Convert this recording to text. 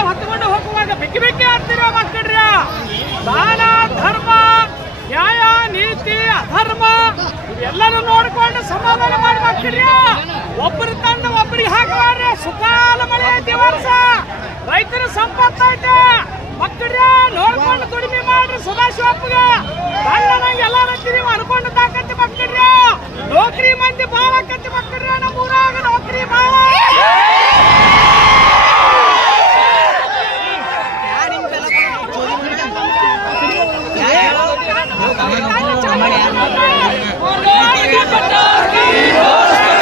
ಹೊತ್ತುಕೊಂಡು ಹೋಗುವಾಗ ಬೆಕ್ಕಿ ಬೆಕ್ಕಿ ಆಡ್ತಿರೋ ಮಕ್ಕಳ್ರ ದಾನ ಧರ್ಮ ನ್ಯಾಯ ನೀತಿ ಅಧರ್ಮ ಇವೆಲ್ಲರೂ ನೋಡ್ಕೊಂಡು ಸಮಾಧಾನ ಮಾಡಿ ಮಕ್ಕಳ್ರ ಒಬ್ಬರು ತಂದು ಒಬ್ಬರಿಗೆ ಹಾಕಲಾರ್ರೆ ಸುಕಾಲ ಮಳೆ ಐತಿ ವರ್ಷ ರೈತರ ಸಂಪತ್ತ ಐತೆ ಮಕ್ಕಳ್ರ ನೋಡ್ಕೊಂಡು ದುಡಿಮೆ ಮಾಡ್ರಿ ಸದಾಶಿವಪ್ಪಗ ನಂಗೆ ಎಲ್ಲ ನೀವು ಅನ್ಕೊಂಡು ತಾಕತ್ತಿ ಮಕ್ಕಳ್ರ ನೌಕರಿ ಮಂದಿ ಬಾಳ ಆಕತ್ತಿ ಮಕ್ಕಳ